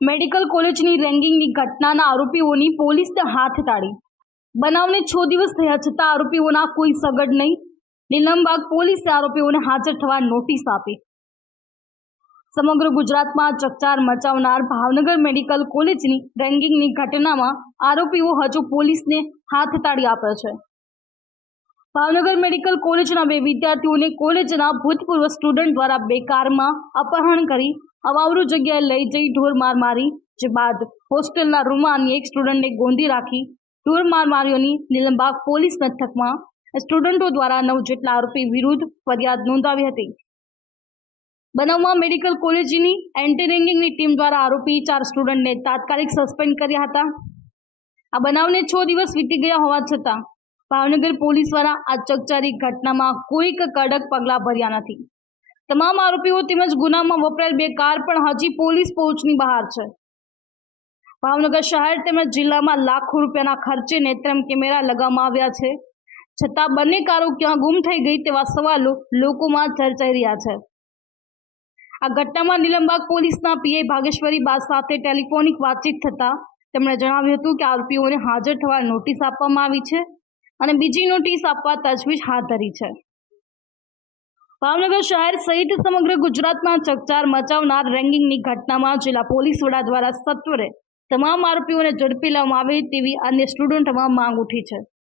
Medical કોલેજની રેંગિંગની ઘટનાના આરોપીઓની પોલીસને હાથ તાળી. બનાવને છ દિવસ થયા છતાં આરોપીઓના કોઈ સગડ નહીં. નીલમબાગ પોલીસે આરોપીઓને હાજર થવા નોટિસ આપી. સમગ્ર ગુજરાતમાં ચકચાર મચાવનાર ભાવનગર મેડિકલ કોલેજની રેંગિંગની ઘટનામાં આરોપીઓ હજુ પોલીસને હાથ તાળી આપે છે. ભાવનગર મેડિકલ કોલેજના બે વિદ્યાર્થીઓને કોલેજના ભૂતપૂર્વ સ્ટુડન્ટ દ્વારા બે કારમાં અપહરણ કરી અવાવરૂ જગ્યાએ લઈ જઈ ઢોર માર જે બાદ હોસ્ટેલના રૂમમાં એક સ્ટુડન્ટને ગોંધી રાખી ઢોર માર માર્યોની નિલંબાગ પોલીસ મથકમાં સ્ટુડન્ટો દ્વારા નવ જેટલા આરોપી વિરુદ્ધ ફરિયાદ નોંધાવી હતી. બનાવમાં મેડિકલ કોલેજની એન્ટી ટીમ દ્વારા આરોપી ચાર સ્ટુડન્ટને તાત્કાલિક સસ્પેન્ડ કર્યા હતા. આ બનાવને છ દિવસ વીતી ગયા હોવા છતાં ભાવનગર પોલીસ દ્વારા આ ચકચારી ઘટનામાં કોઈક કડક પગલાં ભર્યા નથી. તમામ આરોપીઓ તેમજ ગુનામાં વપરાયેલ બે કાર પણ હજી પોલીસ પહોંચની બહાર છે. ભાવનગર શહેર તેમજ જિલ્લામાં લાખો રૂપિયાના ખર્ચે નેત્રમ કેમેરા લગાવવામાં આવ્યા છે. છતાં બંને કારો ક્યાં ગુમ થઈ ગઈ તેવા સવાલો લોકોમાં ચર્ચાઈ રહ્યા છે. આ ઘટનામાં નિલમબાગ પોલીસના પીઆઈ ભાગેશ્વરી બા સાથે ટેલિફોનિક વાતચીત થતાં તેમણે જણાવ્યું હતું કે આરોપીઓને હાજર થવા નોટિસ આપવામાં આવી છે. અને બીજી નોટિસ આપવા તજવીજ હાથ ધરી છે. ભાવનગર શહેર સહિત સમગ્ર ગુજરાતમાં ચકચાર મચાવનાર રેંગિંગની ઘટનામાં જિલ્લા પોલીસ વડા દ્વારા સત્વરે તમામ આરોપીઓને ઝડપી લેવામાં આવે તેવી અન્ય સ્ટુડન્ટોમાં માંગ ઉઠી છે.